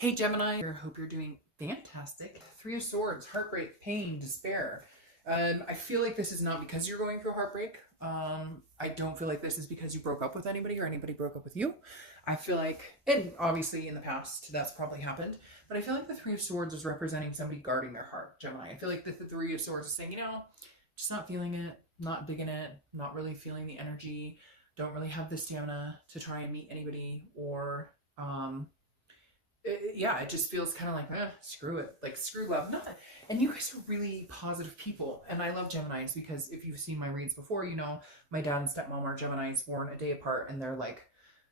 Hey Gemini, I hope you're doing fantastic. Three of Swords, heartbreak, pain, despair. I feel like this is not because you're going through heartbreak. I don't feel like this is because you broke up with anybody or anybody broke up with you. I feel like, and obviously in the past that's probably happened, but I feel like the Three of Swords is representing somebody guarding their heart, Gemini. I feel like the Three of Swords is saying, just not feeling it, not digging it, not really feeling the energy, don't really have the stamina to try and meet anybody or, yeah, it just feels kind of like, screw it, like screw love. Not, and you guys are really positive people, and I love Geminis because if you've seen my reads before, you know my dad and stepmom are Geminis, born a day apart, and they're like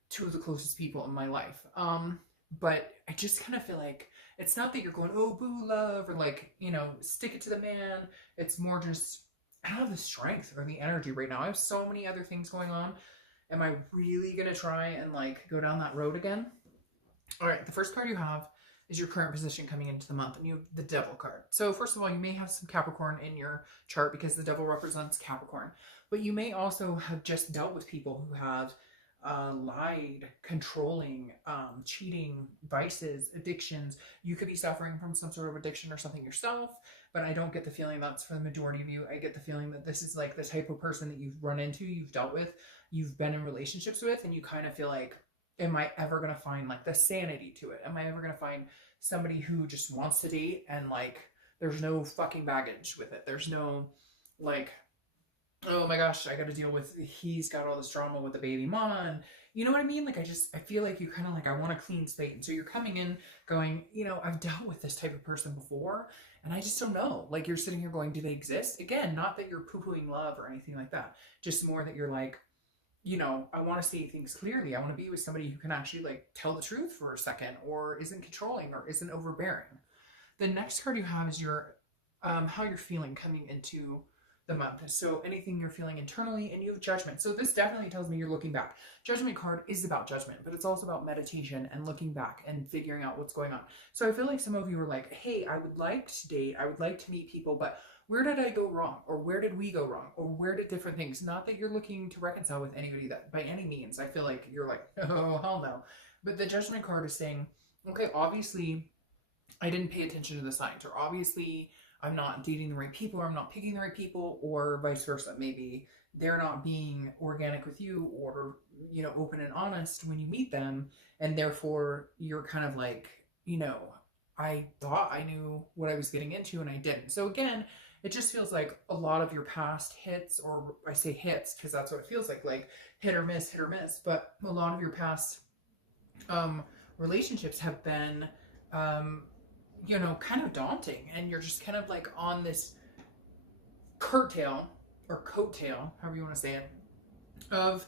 two of the closest people in my life. But I just kind of feel like it's not that you're going, oh boo love, or like stick it to the man. It's more just I don't have the strength or the energy right now. I have so many other things going on. Am I really gonna try and like go down that road again? All right, the first card you have is your current position coming into the month, and you have the Devil card. So first of all, you may have some Capricorn in your chart because the Devil represents Capricorn, but you may also have just dealt with people who have lied, controlling, cheating, vices, addictions. You could be suffering from some sort of addiction or something yourself, but I don't get the feeling that's for the majority of you. I get the feeling that this is like the type of person that you've run into, you've dealt with, you've been in relationships with, and you kind of feel like, am I ever going to find like the sanity to it? Am I ever going to find somebody who just wants to date and like there's no fucking baggage with it? There's no like, oh my gosh, I got to deal with, he's got all this drama with the baby mama. And you know what I mean? Like, I feel like you kind of like, I want a clean slate. And so you're coming in going, I've dealt with this type of person before and I just don't know. Like, you're sitting here going, do they exist? Again, not that you're poo-pooing love or anything like that. Just more that you're like, I want to see things clearly. I want to be with somebody who can actually like tell the truth for a second or isn't controlling or isn't overbearing. The next card you have is your how you're feeling coming into the month. So anything you're feeling internally, and you have Judgment. So this definitely tells me you're looking back. Judgment card is about judgment, but it's also about meditation and looking back and figuring out what's going on. So I feel like some of you are like, hey, I would like to date, I would like to meet people, but where did I go wrong? Or where did we go wrong? Or where did different things? Not that you're looking to reconcile with anybody that by any means. I feel like you're like, oh, hell no. But the Judgment card is saying, okay, obviously I didn't pay attention to the signs, or obviously I'm not dating the right people, or I'm not picking the right people, or vice versa. Maybe they're not being organic with you, or, open and honest when you meet them. And therefore you're kind of like, I thought I knew what I was getting into and I didn't. So again, it just feels like a lot of your past hits, or I say hits because that's what it feels like hit or miss, but a lot of your past relationships have been, kind of daunting, and you're just kind of like on this curtail or coattail, however you want to say it, of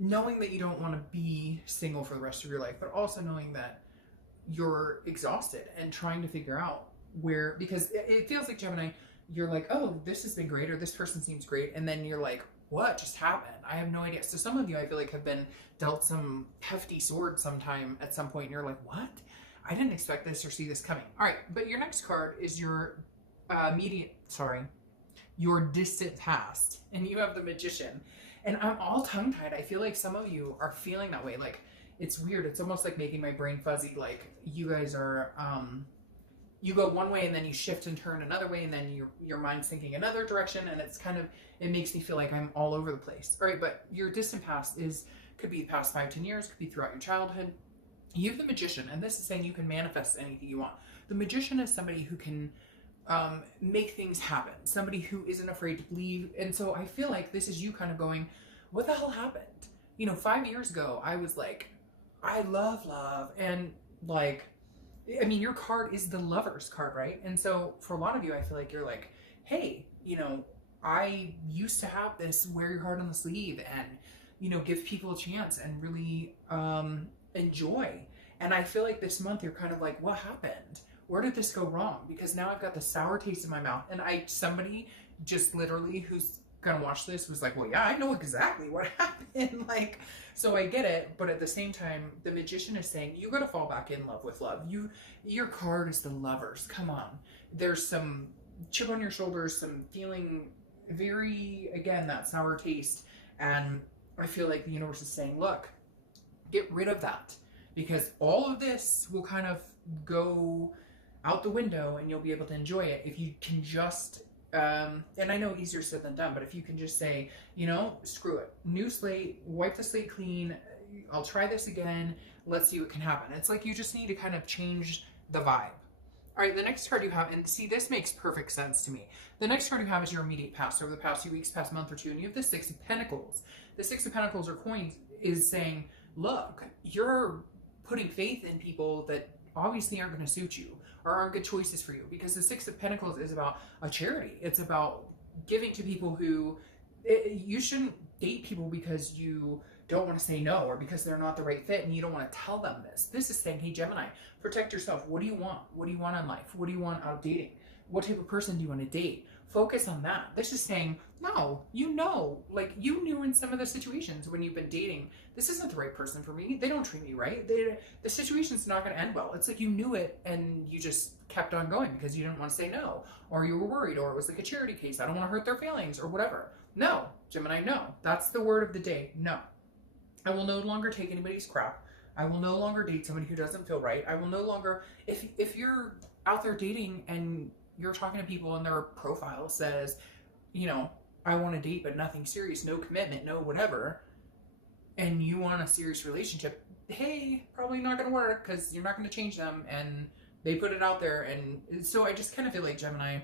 knowing that you don't want to be single for the rest of your life, but also knowing that you're exhausted and trying to figure out where, because it feels like, Gemini, you're like, oh, this has been great, or this person seems great, and then you're like, what just happened? I have no idea. So some of you, I feel like, have been dealt some hefty sword sometime at some point, and you're like, what? I didn't expect this or see this coming. All right, but your next card is your your distant past, and you have the Magician. And I'm all tongue-tied. I feel like some of you are feeling that way. Like, it's weird. It's almost like making my brain fuzzy. Like, you guys are, you go one way and then you shift and turn another way, and then your mind's thinking another direction, and it's kind of, it makes me feel like I'm all over the place. All right, but your distant past could be the past 5-10 years, could be throughout your childhood. You have the Magician, and this is saying you can manifest anything you want. The Magician is somebody who can make things happen, somebody who isn't afraid to believe. And so I feel like this is you kind of going, what the hell happened? 5 years ago, I was like, I love love. And like, I mean, your card is the Lover's card, right? And so for a lot of you, I feel like you're like, hey, I used to have this wear your heart on the sleeve and, give people a chance and really enjoy. And I feel like this month you're kind of like, what happened? Where did this go wrong? Because now I've got the sour taste in my mouth. And somebody just literally who's gonna watch this was like, well, yeah, I know exactly what happened. Like, so I get it, but at the same time, the Magician is saying you gotta fall back in love with love. Your card is the Lovers. Come on. There's some chip on your shoulders, some feeling very, again, that sour taste. And I feel like the universe is saying, look, get rid of that. because all of this will kind of go out the window and you'll be able to enjoy it if you can just and I know easier said than done, but if you can just say, you know, screw it, new slate, wipe the slate clean, I'll try this again, let's see what can happen. It's like you just need to kind of change the vibe. All right, the next card you have, and see, this makes perfect sense to me. The next card you have is your immediate past, over the past few weeks, past month or two, and you have the Six of Pentacles. The Six of Pentacles or coins is saying, look, you're putting faith in people that obviously aren't going to suit you or aren't good choices for you, because the Six of Pentacles is about a charity. It's about giving to people who, you shouldn't date people because you don't want to say no or because they're not the right fit and you don't want to tell them this. This is saying, hey Gemini, protect yourself. What do you want? What do you want in life? What do you want out of dating? What type of person do you want to date? Focus on that. This is saying, no, you know, like you knew in some of the situations when you've been dating, this isn't the right person for me. They don't treat me right. The situation's not going to end well. It's like you knew it and you just kept on going because you didn't want to say no, or you were worried, or it was like a charity case. I don't want to hurt their feelings or whatever. No, Gemini, no. That's the word of the day. No. I will no longer take anybody's crap. I will no longer date somebody who doesn't feel right. I will no longer, if you're out there dating and you're talking to people and their profile says, you know, I want to date but nothing serious, no commitment, no whatever, and you want a serious relationship, hey, probably not going to work because you're not going to change them, and they put it out there. And so I just kind of feel like, Gemini,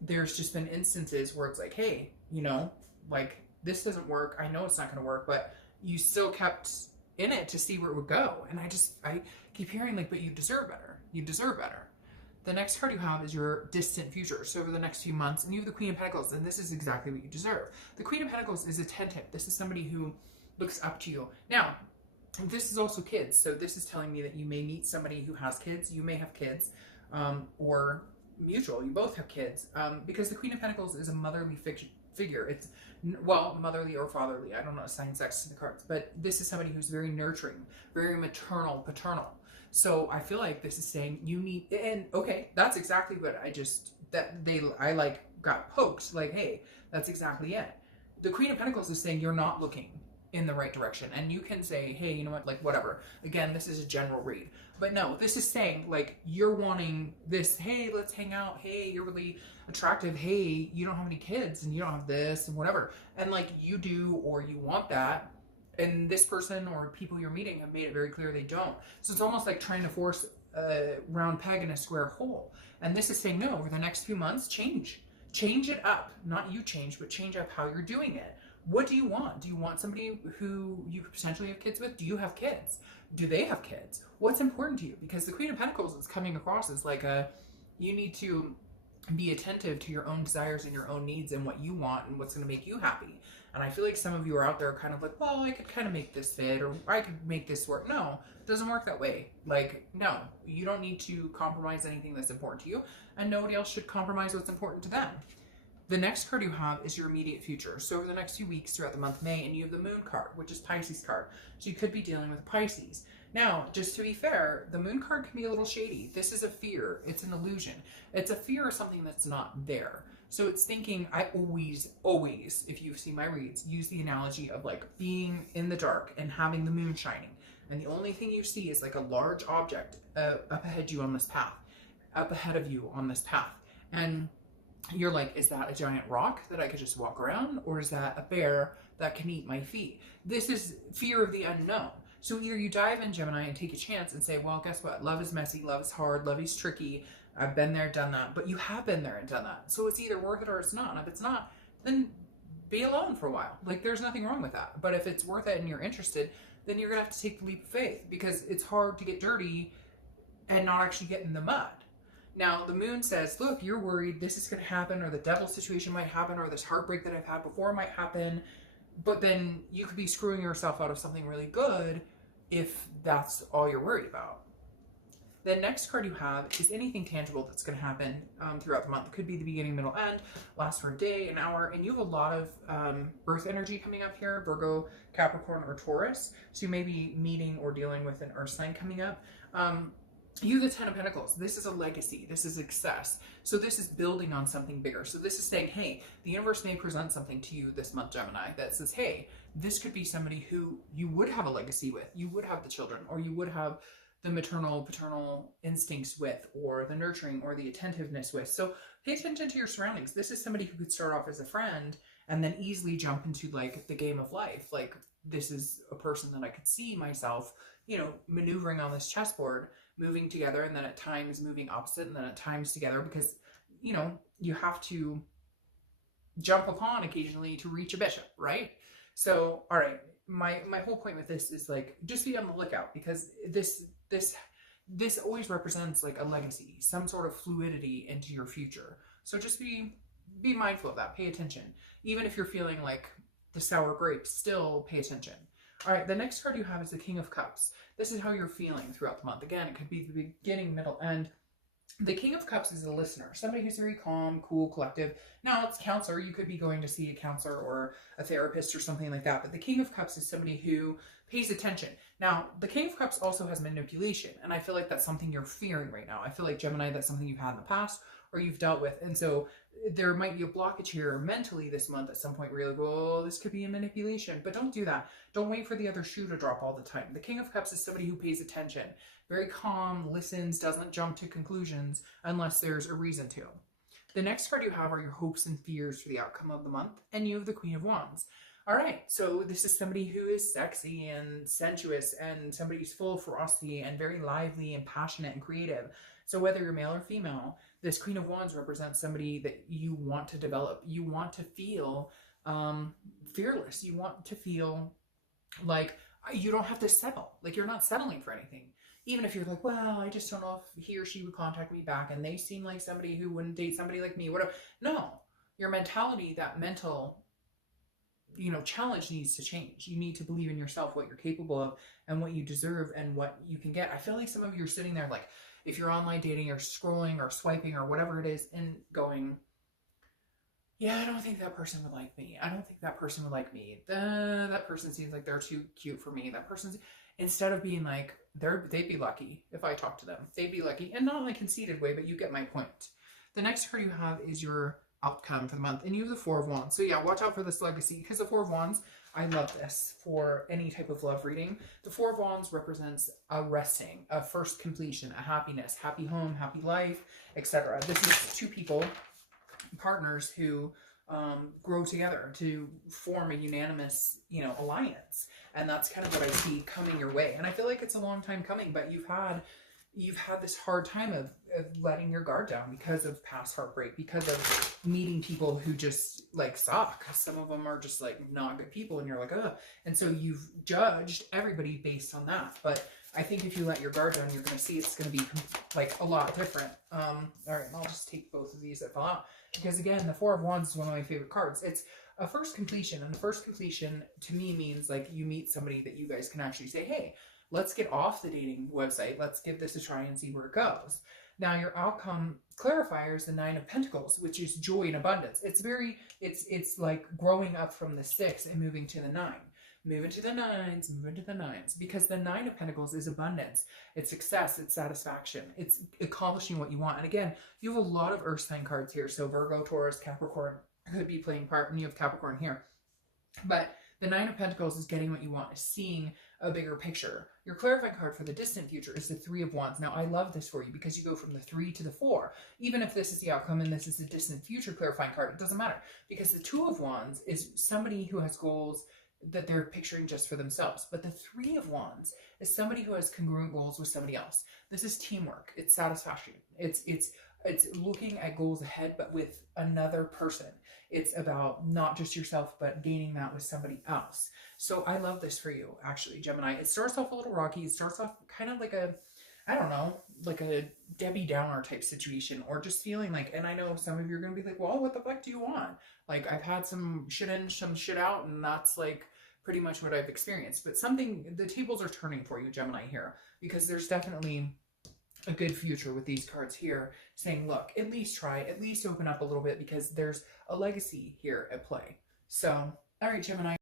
there's just been instances where it's like, hey, you know, like this doesn't work. I know it's not going to work, but you still kept in it to see where it would go. And I keep hearing like, but you deserve better. You deserve better. The next card you have is your distant future. So over the next few months, and you have the Queen of Pentacles, and this is exactly what you deserve. The Queen of Pentacles is attentive. This is somebody who looks up to you. Now, this is also kids. So this is telling me that you may meet somebody who has kids. You may have kids, or mutual. You both have kids, because the Queen of Pentacles is a motherly figure. It's, well, motherly or fatherly. I don't know, assign sex to the cards, but this is somebody who's very nurturing, very maternal, paternal. So I feel like this is saying you need, and okay, that's exactly what I like got poked, like, hey, that's exactly it. The Queen of Pentacles is saying you're not looking in the right direction, and you can say, hey, you know what, like whatever. Again, this is a general read, but no, this is saying like you're wanting this, hey, let's hang out, hey, you're really attractive, hey, you don't have any kids and you don't have this and whatever, and like you do, or you want that. And this person or people you're meeting have made it very clear they don't. So it's almost like trying to force a round peg in a square hole. And this is saying, no, over the next few months, change it up. Not you change, but change up how you're doing it. What do you want? Do you want somebody who you could potentially have kids with? Do you have kids? Do they have kids? What's important to you? Because the Queen of Pentacles is coming across as like you need to be attentive to your own desires and your own needs and what you want and what's going to make you happy. And I feel like some of you are out there kind of like, well, I could kind of make this fit, or I could make this work. No, it doesn't work that way. Like, no, you don't need to compromise anything that's important to you, and nobody else should compromise what's important to them. The next card you have is your immediate future. So over the next few weeks throughout the month of May, and you have the Moon card, which is Pisces card. So you could be dealing with Pisces. Now, just to be fair, the Moon card can be a little shady. This is a fear. It's an illusion. It's a fear of something that's not there. So it's thinking, I always, if you've seen my reads, use the analogy of like being in the dark and having the moon shining. And the only thing you see is like a large object up ahead of you on this path. And you're like, is that a giant rock that I could just walk around? Or is that a bear that can eat my feet? This is fear of the unknown. So either you dive in, Gemini, and take a chance and say, well, guess what? Love is messy, love is hard, love is tricky. I've been there, done that. But you have been there and done that. So it's either worth it or it's not. And if it's not, then be alone for a while. Like, there's nothing wrong with that. But if it's worth it and you're interested, then you're going to have to take the leap of faith, because it's hard to get dirty and not actually get in the mud. Now, the moon says, look, you're worried this is going to happen, or the devil situation might happen, or this heartbreak that I've had before might happen. But then you could be screwing yourself out of something really good if that's all you're worried about. The next card you have is anything tangible that's going to happen throughout the month. It could be the beginning, middle, end, last for a day, an hour, and you have a lot of earth energy coming up here, Virgo, Capricorn, or Taurus. So you may be meeting or dealing with an earth sign coming up. You, the Ten of Pentacles, this is a legacy. This is success. So this is building on something bigger. So this is saying, hey, the universe may present something to you this month, Gemini, that says, hey, this could be somebody who you would have a legacy with. You would have the children, or you would have the maternal, paternal instincts with, or the nurturing, or the attentiveness with. So pay attention to your surroundings. This is somebody who could start off as a friend and then easily jump into like the game of life. Like, this is a person that I could see myself, you know, maneuvering on this chessboard, moving together, and then at times moving opposite, and then at times together, because, you know, you have to jump a pawn occasionally to reach a bishop, right? So, all right, my whole point with this is like, just be on the lookout, because this always represents like a legacy, some sort of fluidity into your future. So just be mindful of that. Pay attention. Even if you're feeling like the sour grapes, still pay attention. All right, the next card you have is the King of Cups. This is how you're feeling throughout the month. Again, it could be the beginning, middle, end. The King of Cups is a listener, somebody who's very calm, cool, collective. Now, it's counselor. You could be going to see a counselor or a therapist or something like that. But the King of Cups is somebody who pays attention. Now, the King of Cups also has manipulation. And I feel like that's something you're fearing right now. I feel like, Gemini, that's something you've had in the past or you've dealt with. And so there might be a blockage here mentally this month at some point where you're like, oh, this could be a manipulation. But don't do that. Don't wait for the other shoe to drop all the time. The King of Cups is somebody who pays attention, very calm, listens, doesn't jump to conclusions unless there's a reason to. The next card you have are your hopes and fears for the outcome of the month, and you have the Queen of Wands. All right, so this is somebody who is sexy and sensuous, and somebody who's full of ferocity and very lively and passionate and creative. So whether you're male or female, this Queen of Wands represents somebody that you want to develop. You want to feel fearless. You want to feel like you don't have to settle. Like, you're not settling for anything. Even if you're like, well, I just don't know if he or she would contact me back, and they seem like somebody who wouldn't date somebody like me, whatever. No, your mentality, that mental, you know, challenge needs to change. You need to believe in yourself, what you're capable of and what you deserve and what you can get. I feel like some of you are sitting there like, if you're online dating or scrolling or swiping or whatever it is, and going, yeah, I don't think that person would like me. I don't think that person would like me. That person seems like they're too cute for me. That person's, instead of being like, they'd be lucky if I talk to them. They'd be lucky. And not in a conceited way, but you get my point. The next card you have is your outcome for the month, and you have the Four of Wands. So yeah, watch out for this legacy, because the Four of Wands, I love this for any type of love reading. The Four of Wands represents a resting, a first completion, a happiness, happy home, happy life, etc. This is two people, partners who grow together to form a unanimous, you know, alliance. And that's kind of what I see coming your way. And I feel like it's a long time coming, but you've had this hard time of letting your guard down because of past heartbreak, because of meeting people who just like suck. Some of them are just like not good people, and you're like, ugh. And so you've judged everybody based on that. But I think if you let your guard down, you're going to see it's going to be like a lot different. All right, I'll just take both of these that fell out, because again, the Four of Wands is one of my favorite cards. It's a first completion, and the first completion to me means like you meet somebody that you guys can actually say, hey, let's get off the dating website. Let's give this a try and see where it goes. Now, your outcome clarifier is the Nine of Pentacles, which is joy and abundance. It's like growing up from the 6 and moving to the 9. Move into the 9s, move into the 9s. Because the Nine of Pentacles is abundance. It's success. It's satisfaction. It's accomplishing what you want. And again, you have a lot of earth sign cards here. So Virgo, Taurus, Capricorn could be playing part, and you have Capricorn here. But the Nine of Pentacles is getting what you want, is seeing a bigger picture. Your clarifying card for the distant future is the Three of Wands. Now, I love this for you because you go from the 3 to the 4. Even if this is the outcome and this is the distant future clarifying card, it doesn't matter, because the Two of Wands is somebody who has goals that they're picturing just for themselves. But the Three of Wands is somebody who has congruent goals with somebody else. This is teamwork. It's satisfaction. It's looking at goals ahead, but with another person. It's about not just yourself, but gaining that with somebody else. So I love this for you, actually, Gemini. It starts off a little rocky. It starts off kind of like a, I don't know, like a Debbie Downer type situation, or just feeling like, and I know some of you are going to be like, well, what the fuck do you want? Like, I've had some shit in, some shit out, and that's like pretty much what I've experienced. But something, the tables are turning for you, Gemini, here, because there's definitely a good future with these cards here, saying, look, at least try, at least open up a little bit, because there's a legacy here at play. So, all right, Gemini.